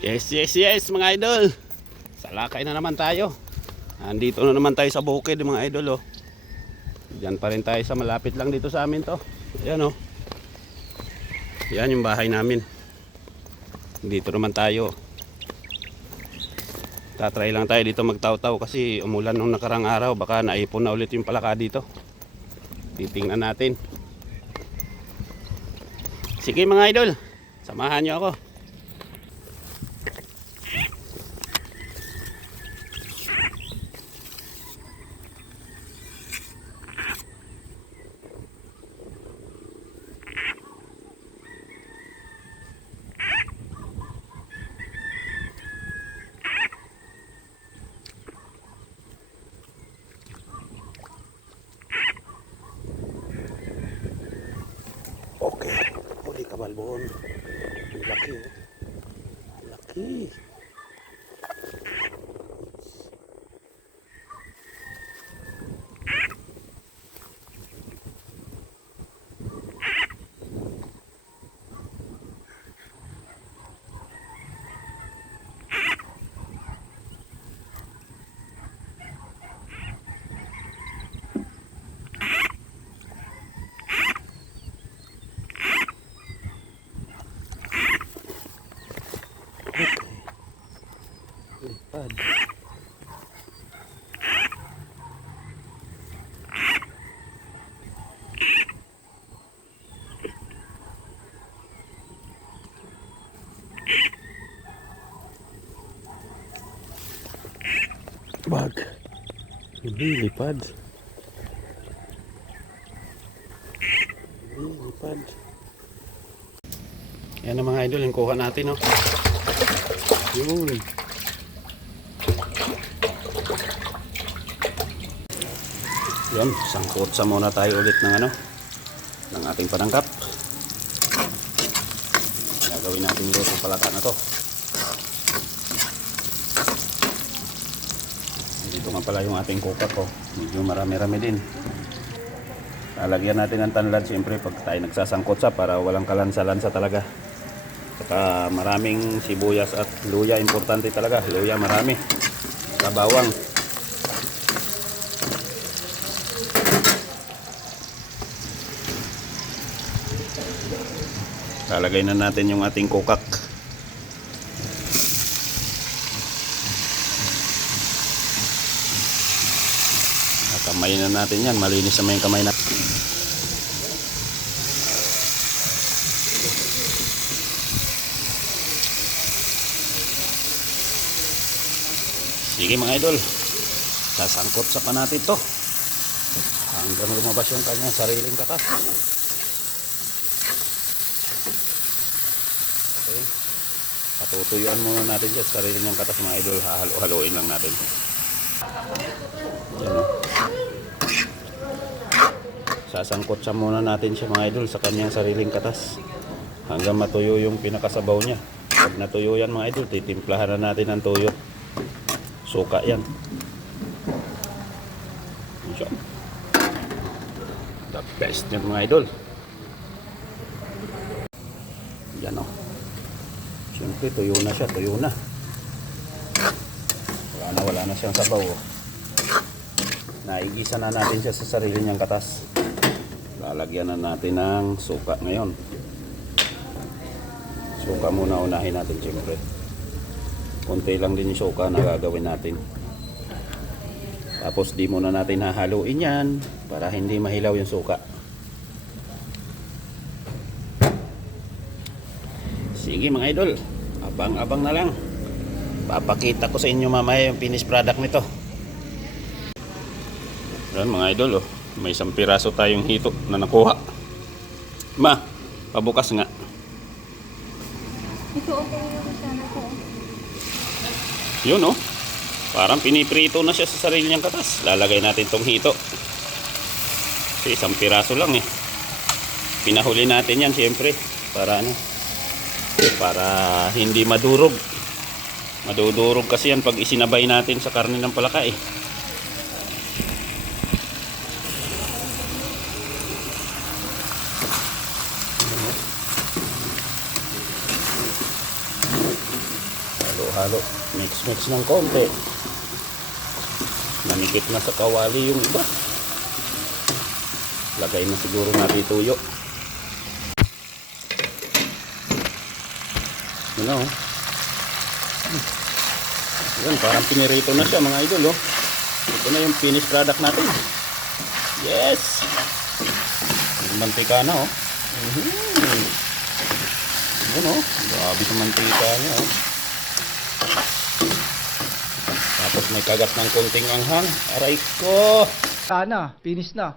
Yes, yes, yes mga idol. Salakay na naman tayo. Andito na naman tayo sa bukid mga idol oh. Diyan pa rin tayo sa malapit lang dito sa amin to. Ayan oh. Yan yung bahay namin. Dito naman tayo. Tatry lang tayo dito magtaw-taw kasi umulan nung nakarang araw. Baka naipon na ulit yung palaka dito. Titingnan natin. Sige mga idol, samahan nyo ako. Okay, huli ka balbon. Ang laki oh. Laki. Lipad. Bag. Hindi lipad. Hindi lipad. Yan ang mga idol, yung kuha natin oh. Yun. Yan, sangkotsa muna tayo ulit ng ng ating panangkap. Gagawin natin yung lutong palaka na to. Dito nga pala yung ating kukak ko. Medyo marami-rami din. Lalagyan natin ng tanlad siyempre pag tayo nagsasangkotsa para walang kalansa-lansa talaga. Saka maraming sibuyas at luya, importante talaga. Luya marami. Saka bawang. Lalagay na natin yung ating kukak. Kamay na natin yan. Malinis naman yung kamay natin. Sige mga idol. Sasangkot sa pa natin to. Hanggang lumabas yung kanyang sariling katas. Okay. Patutuyuan muna natin siya sa sarili niyang katas mga idol. Halo-haloin lang natin. Yan o. Sasangkot sa muna natin siya mga idol sa kanyang sariling katas. Hanggang matuyo yung pinakasabaw niya. Pag natuyo yan mga idol, titimplahan na natin ang tuyo. Suka yan. The best niya mga idol. Yan o. Siyempre tuyo na siya, tuyo na. Wala na siyang sabaw. Naigisa na natin siya sa sarili niyang katas. Lalagyan na natin ng suka ngayon. Suka muna unahin natin siyempre. Kunti lang din yung suka na gagawin natin. Tapos di muna natin hahaluin yan para hindi mahilaw yung suka. Sige mga idol, abang-abang na lang. Papakita ko sa inyo mamaya yung finished product nito. Yan mga idol oh. May isang piraso tayong hito na nakuha. Ma, pabukas nga. Ito okay yung sana ko. Yun oh. Parang piniprito na siya sa sarili niyang katas. Lalagay natin tong hito. Kasi isang piraso lang eh. Pinahuli natin yan siyempre. Para para hindi madurog. Madudurog kasi yan pag isinabay natin sa karne ng palaka eh. Halo-halo. Mix-mix ng konti. Namikit na sa kawali yung iba. Lagay na siguro natin tuyo. Ano? Yan, parang pinirito na siya mga idol. Oh. Ito na yung finished product natin. Yes! Mantika na. Oh. Yan oh. Grabe sa mantika niya. Oh. Tapos may kagat ng konting anghang. Aray ko! Sana, finish na.